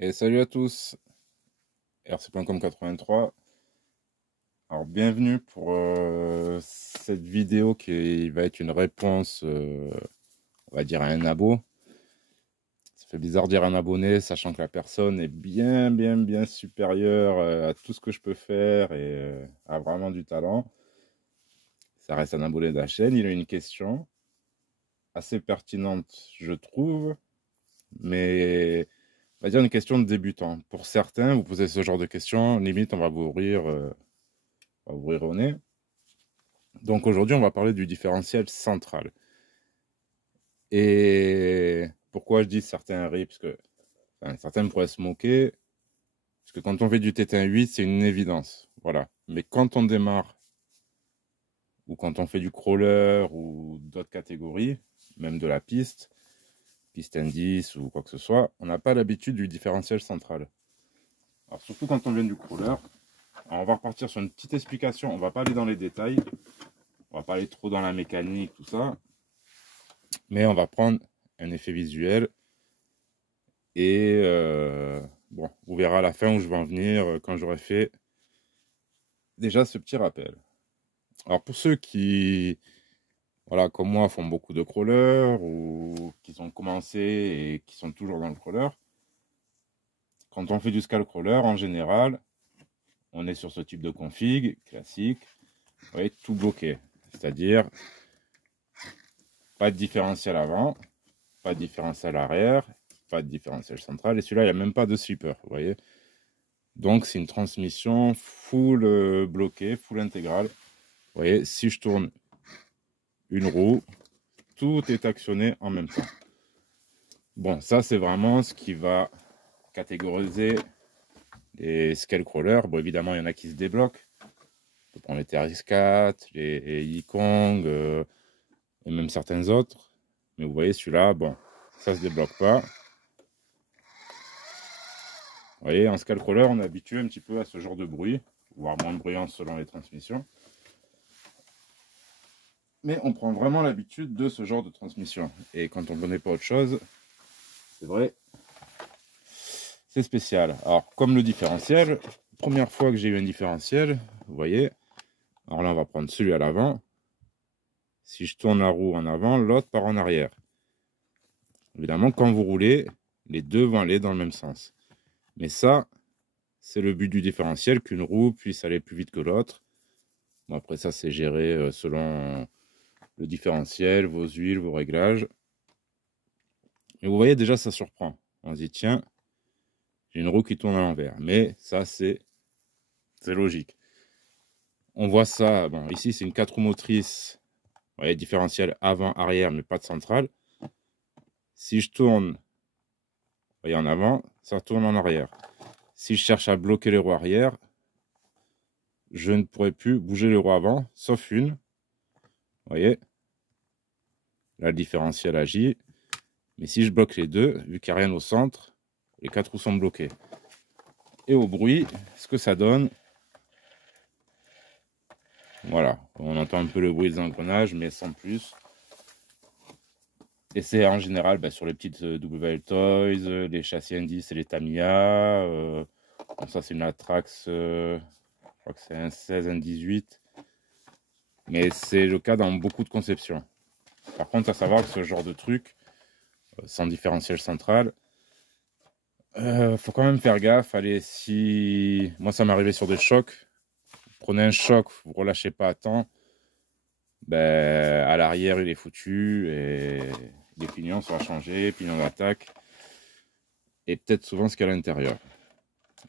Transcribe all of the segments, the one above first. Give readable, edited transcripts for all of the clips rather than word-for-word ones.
Et salut à tous, rc.com 83. Alors bienvenue pour cette vidéo qui va être une réponse, on va dire à un abo. Ça fait bizarre de dire un abonné, sachant que la personne est bien supérieure à tout ce que je peux faire et a vraiment du talent. Ça reste un abonné de la chaîne. Il a une question assez pertinente, je trouve, mais on va dire une question de débutant. Pour certains, vous posez ce genre de questions, limite on va vous ouvrir au nez. Donc aujourd'hui, on va parler du différentiel central. Et pourquoi je dis certains rient, parce que certains pourraient se moquer, parce que quand on fait du T1-8, c'est une évidence. Voilà. Mais quand on démarre, ou quand on fait du crawler, ou d'autres catégories, même de la piste N10 ou quoi que ce soit, on n'a pas l'habitude du différentiel central. Alors surtout quand on vient du crawler, on va repartir sur une petite explication, on va pas aller dans les détails, on va pas aller trop dans la mécanique, tout ça, mais on va prendre un effet visuel et bon, on verra à la fin où je vais en venir quand j'aurai fait déjà ce petit rappel. Alors pour ceux qui, voilà, comme moi, font beaucoup de crawlers ou qui ont commencé et qui sont toujours dans le crawler, quand on fait du scale crawler, en général, on est sur ce type de config classique, vous voyez, tout bloqué, c'est-à-dire pas de différentiel avant, pas de différentiel arrière, pas de différentiel central, et celui-là, il n'y a même pas de slipper, vous voyez. Donc, c'est une transmission full bloquée, full intégrale. Vous voyez, si je tourne une roue, tout est actionné en même temps. Bon, ça, c'est vraiment ce qui va catégoriser les scale crawlers. Bon, évidemment, il y en a qui se débloquent. On peut prendre les TRX4, les Yikong, et même certains autres. Mais vous voyez, celui-là, bon, ça se débloque pas. Vous voyez, en scale crawler, on est habitué un petit peu à ce genre de bruit, voire moins bruyant selon les transmissions. Mais on prend vraiment l'habitude de ce genre de transmission. Et quand on ne connaît pas autre chose, c'est vrai, c'est spécial. Alors, comme le différentiel, première fois que j'ai eu un différentiel, vous voyez, alors là, on va prendre celui à l'avant. Si je tourne la roue en avant, l'autre part en arrière. Évidemment, quand vous roulez, les deux vont aller dans le même sens. Mais ça, c'est le but du différentiel, qu'une roue puisse aller plus vite que l'autre. Bon, après ça, c'est géré selon le différentiel, vos huiles, vos réglages. Et vous voyez, déjà, ça surprend. On se dit, tiens, j'ai une roue qui tourne à l'envers. Mais ça, c'est logique. On voit ça, bon, ici, c'est une 4 roues motrices. Vous voyez, différentiel avant-arrière, mais pas de centrale. Si je tourne, vous voyez, en avant, ça tourne en arrière. Si je cherche à bloquer les roues arrière, je ne pourrai plus bouger les roues avant, sauf une. Vous voyez, là, le différentiel agit. Mais si je bloque les deux, vu qu'il n'y a rien au centre, les 4 roues sont bloquées. Et au bruit, ce que ça donne, voilà, on entend un peu le bruit des engrenages, mais sans plus. Et c'est en général sur les petites WL Toys, les châssis N10 et les Tamiya. Bon, ça, c'est une Atrax, je crois que c'est un 16, un 18. Mais c'est le cas dans beaucoup de conceptions. Par contre, à savoir que ce genre de truc, sans différentiel central, faut quand même faire gaffe. Allez, si moi ça m'est arrivé sur des chocs, prenez un choc, vous relâchez pas à temps, à l'arrière il est foutu et les pignons ça va changer, pignons d'attaque et peut-être souvent ce qu'il y a à l'intérieur.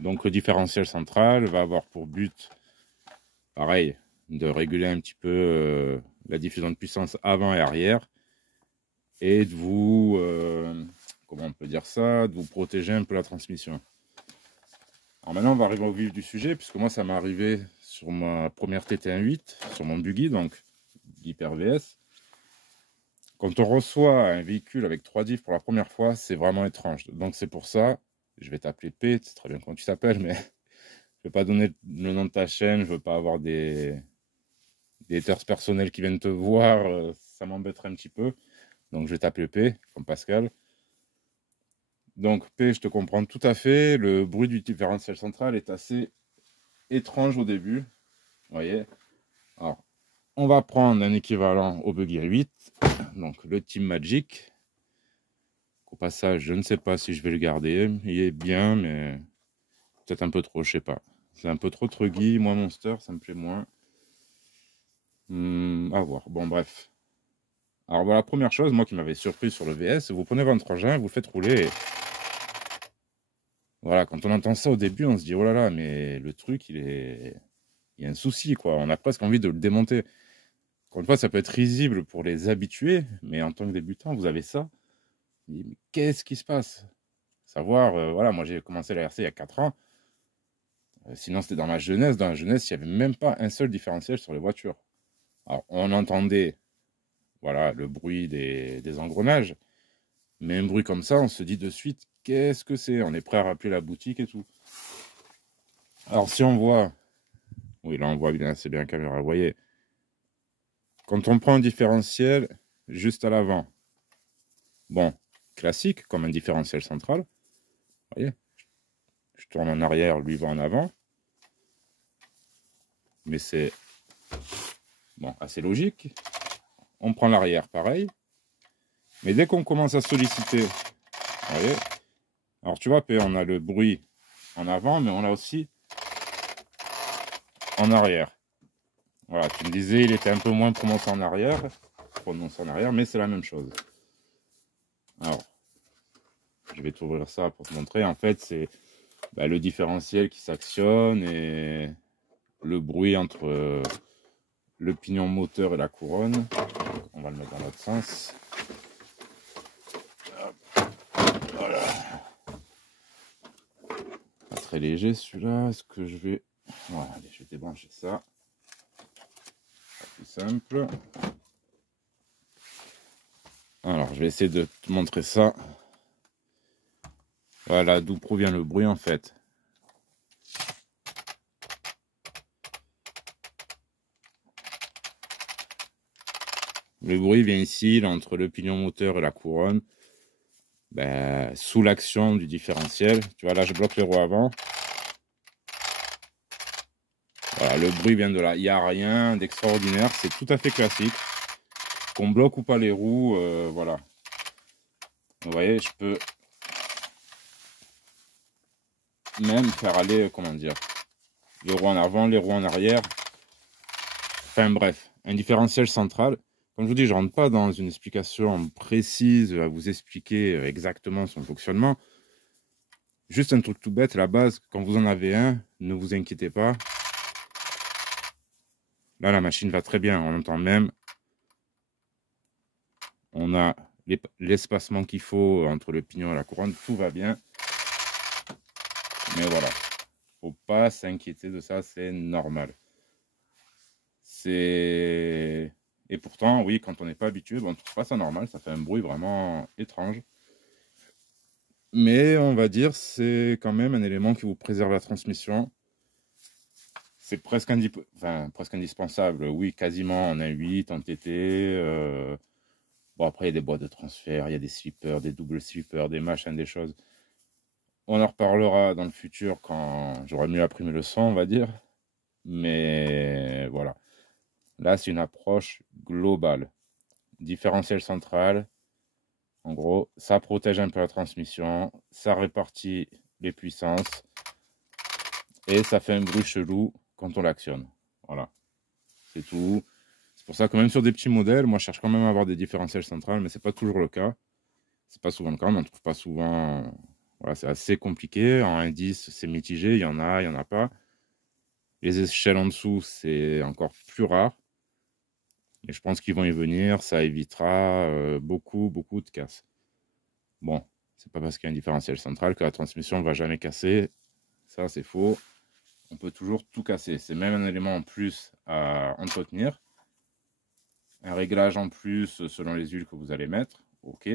Donc le différentiel central va avoir pour but, pareil, de réguler un petit peu la diffusion de puissance avant et arrière et de vous, comment on peut dire ça, de vous protéger un peu la transmission. Alors maintenant, on va arriver au vif du sujet, puisque moi, ça m'est arrivé sur ma première TT1-8, sur mon buggy, donc l'Hyper VS. Quand on reçoit un véhicule avec 3 diffs pour la première fois, c'est vraiment étrange. Donc c'est pour ça, je vais t'appeler P, c'est très bien comment tu t'appelles, mais je ne vais pas donner le nom de ta chaîne, je ne veux pas avoir des haters personnels qui viennent te voir, ça m'embêterait un petit peu. Donc je vais t'appeler P, comme Pascal. Donc P, je te comprends tout à fait. Le bruit du différentiel central est assez étrange au début. Vous voyez. Alors, on va prendre un équivalent au Buggy 8, donc le Team Magic. Au passage, je ne sais pas si je vais le garder. Il est bien, mais peut-être un peu trop, je sais pas. C'est un peu trop truggy. Moi, Monster, ça me plaît moins. À voir. Bon, bref. Alors, voilà, première chose, moi qui m'avait surpris sur le VS, vous prenez votre engin, vous le faites rouler. Et... Voilà, quand on entend ça au début, on se dit, oh là là, mais le truc, il y a un souci, quoi. On a presque envie de le démonter. Encore une fois, ça peut être risible pour les habitués, mais en tant que débutant, vous avez ça. Mais qu'est-ce qui se passe? Savoir, voilà, moi j'ai commencé la RC il y a 4 ans. Sinon, c'était dans ma jeunesse. Dans la jeunesse, il n'y avait même pas un seul différentiel sur les voitures. Alors, on entendait, voilà, le bruit des engrenages. Mais un bruit comme ça, on se dit de suite, qu'est-ce que c'est? On est prêt à rappeler la boutique et tout. Alors, si on voit... Oui, là, on voit bien, c'est bien la caméra. Vous voyez, quand on prend un différentiel juste à l'avant, bon, classique, comme un différentiel central. Vous voyez, je tourne en arrière, lui va en avant. Mais c'est bon, assez logique. On prend l'arrière, pareil. Mais dès qu'on commence à solliciter, vous voyez, alors tu vois, on a le bruit en avant, mais on a aussi en arrière. Voilà, tu me disais, il était un peu moins prononcé en arrière, mais c'est la même chose. Alors, je vais t'ouvrir ça pour te montrer. En fait, c'est le différentiel qui s'actionne et le bruit entre le pignon moteur et la couronne. On va le mettre dans l'autre sens. Voilà. Pas très léger celui-là. Est-ce que je vais... Voilà, allez, je vais débrancher ça. Pas plus simple. Alors, je vais essayer de te montrer ça. Voilà, d'où provient le bruit en fait. Le bruit vient ici, là, entre le pignon moteur et la couronne. Sous l'action du différentiel. Tu vois, là, je bloque les roues avant. Voilà, le bruit vient de là. Il n'y a rien d'extraordinaire. C'est tout à fait classique. Qu'on bloque ou pas les roues, voilà. Vous voyez, je peux même faire aller, comment dire, les roues en avant, les roues en arrière. Enfin bref, un différentiel central. Comme je vous dis, je ne rentre pas dans une explication précise à vous expliquer exactement son fonctionnement. Juste un truc tout bête, la base, quand vous en avez un, ne vous inquiétez pas. Là, la machine va très bien, on entend même. On a l'espacement qu'il faut entre le pignon et la couronne, tout va bien. Mais voilà, faut pas s'inquiéter de ça, c'est normal. Et pourtant, oui, quand on n'est pas habitué, on ne trouve pas ça normal, ça fait un bruit vraiment étrange. Mais on va dire, c'est quand même un élément qui vous préserve la transmission. C'est presque, presque indispensable. Oui, quasiment en 1.8, en TT. Bon, après, il y a des boîtes de transfert, il y a des slippers, des doubles slippers, des machins, des choses. On en reparlera dans le futur quand j'aurai mieux appris mes leçons, on va dire. Mais voilà. Là, c'est une approche globale. Différentiel central. En gros, ça protège un peu la transmission. Ça répartit les puissances. Et ça fait un bruit chelou quand on l'actionne. Voilà. C'est tout. C'est pour ça que même sur des petits modèles, moi, je cherche quand même à avoir des différentiels centrales, mais c'est pas toujours le cas. C'est pas souvent le cas, on n'en trouve pas souvent. Voilà, c'est assez compliqué. En indice, c'est mitigé. Il y en a pas. Les échelles en dessous, c'est encore plus rare. Et je pense qu'ils vont y venir. Ça évitera beaucoup de casses. Bon, c'est pas parce qu'il y a un différentiel central que la transmission ne va jamais casser. Ça, c'est faux. On peut toujours tout casser. C'est même un élément en plus à entretenir. Un réglage en plus selon les huiles que vous allez mettre. Ok.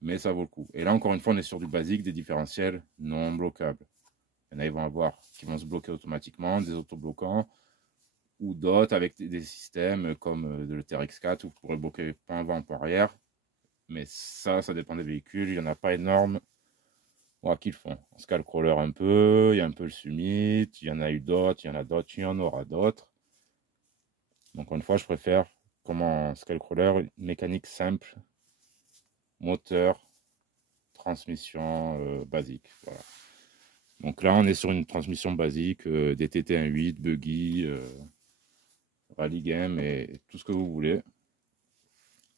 Mais ça vaut le coup. Et là, encore une fois, on est sur du basique, des différentiels non bloquables. Il y en a, ils vont avoir qui vont se bloquer automatiquement, des autobloquants, ou d'autres avec des systèmes comme le TRX4 où vous pourrez bloquer point avant, point arrière. Mais ça dépend des véhicules. Il n'y en a pas énorme. Voilà, qui le font. Skullcrawler un peu, il y a un peu le Summit, il y en a eu d'autres, il y en a d'autres, il y en aura d'autres. Donc, encore une fois, je préfère, comme en Skullcrawler, une mécanique simple, moteur, transmission basique. Voilà. Donc là, on est sur une transmission basique, des TT18, buggy, rally game et tout ce que vous voulez.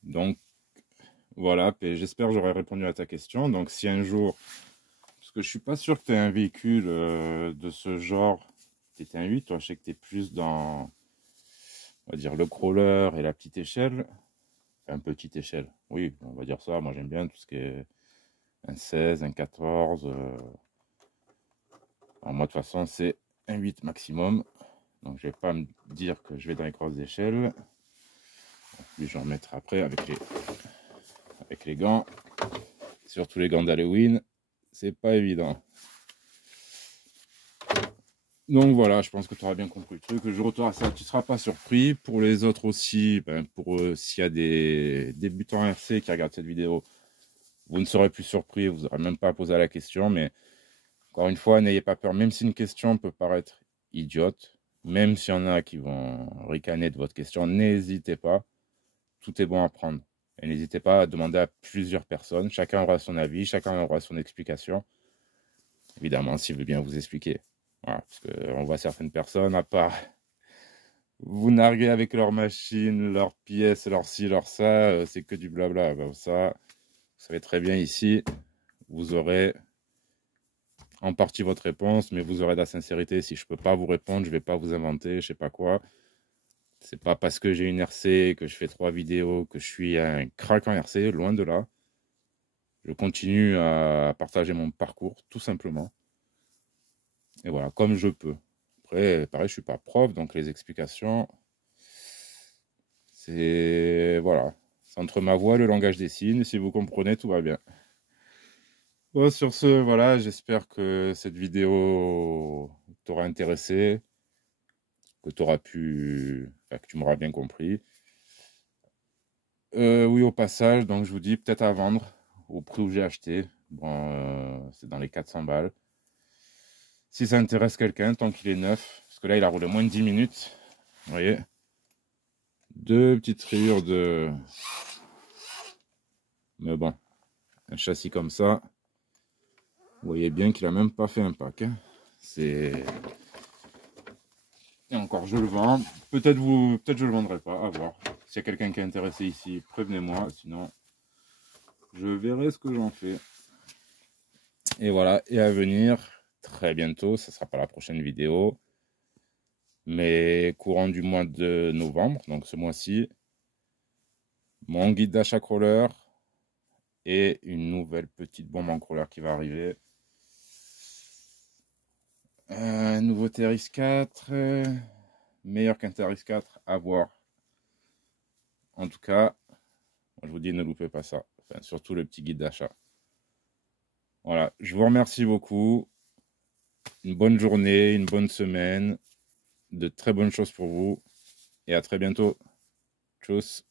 Donc, voilà, j'espère que j'aurai répondu à ta question. Donc, si un jour, parce que je suis pas sûr que tu aies un véhicule de ce genre, TT8, toi, je sais que tu es plus dans, on va dire, le crawler et la petite échelle. Enfin, petite échelle, oui, on va dire ça. Moi, j'aime bien tout ce qui est un 16, un 14. Alors, moi, de toute façon, c'est un 8 maximum. Donc, je vais pas me dire que je vais dans les grosses échelles. Puis, je vais en remettre après avec les gants. Surtout les gants d'Halloween. C'est pas évident. Donc voilà, je pense que tu auras bien compris le truc. Le jour où tu auras ça, tu ne seras pas surpris. Pour les autres aussi, pour s'il y a des débutants RC qui regardent cette vidéo, vous ne serez plus surpris, vous n'aurez même pas à poser la question. Mais encore une fois, n'ayez pas peur. Même si une question peut paraître idiote, même s'il y en a qui vont ricaner de votre question, n'hésitez pas. Tout est bon à prendre. Et n'hésitez pas à demander à plusieurs personnes. Chacun aura son avis, chacun aura son explication. Évidemment, s'il veut bien vous expliquer. Voilà, parce qu'on voit certaines personnes, à part vous narguer avec leur machine, leurs pièces, leur ci, leur ça, c'est que du blabla. Ben, ça, vous savez très bien ici, vous aurez en partie votre réponse, mais vous aurez de la sincérité. Si je ne peux pas vous répondre, je ne vais pas vous inventer, je sais pas quoi. C'est pas parce que j'ai une RC, que je fais 3 vidéos, que je suis un crack en RC, loin de là. Je continue à partager mon parcours, tout simplement. Et voilà, comme je peux. Après, pareil, je suis pas prof, donc les explications, c'est voilà, c'est entre ma voix et le langage des signes. Si vous comprenez, tout va bien. Bon, sur ce, voilà, j'espère que cette vidéo t'aura intéressé, que t'auras pu, enfin, que tu m'auras bien compris. Oui, au passage, donc je vous dis peut-être à vendre au prix où j'ai acheté. Bon, c'est dans les 400 balles. Si ça intéresse quelqu'un, tant qu'il est neuf, parce que là, il a roulé moins de 10 minutes. Vous voyez, deux petites rayures de... Mais bon, un châssis comme ça, vous voyez bien qu'il a même pas fait un pack. Hein. C'est... Et encore, je le vends. Peut-être je le vendrai pas, à voir. S'il y a quelqu'un qui est intéressé ici, prévenez-moi. Sinon, je verrai ce que j'en fais. Et voilà, et à venir, très bientôt, ce ne sera pas la prochaine vidéo, mais courant du mois de novembre, donc ce mois-ci, mon guide d'achat crawler et une nouvelle petite bombe en crawler qui va arriver. Un nouveau TRX 4, meilleur qu'un TRX 4, à voir. En tout cas, je vous dis, ne loupez pas ça. Enfin, surtout le petit guide d'achat. Voilà, je vous remercie beaucoup. Une bonne journée, une bonne semaine, de très bonnes choses pour vous. Et à très bientôt. Tchuss.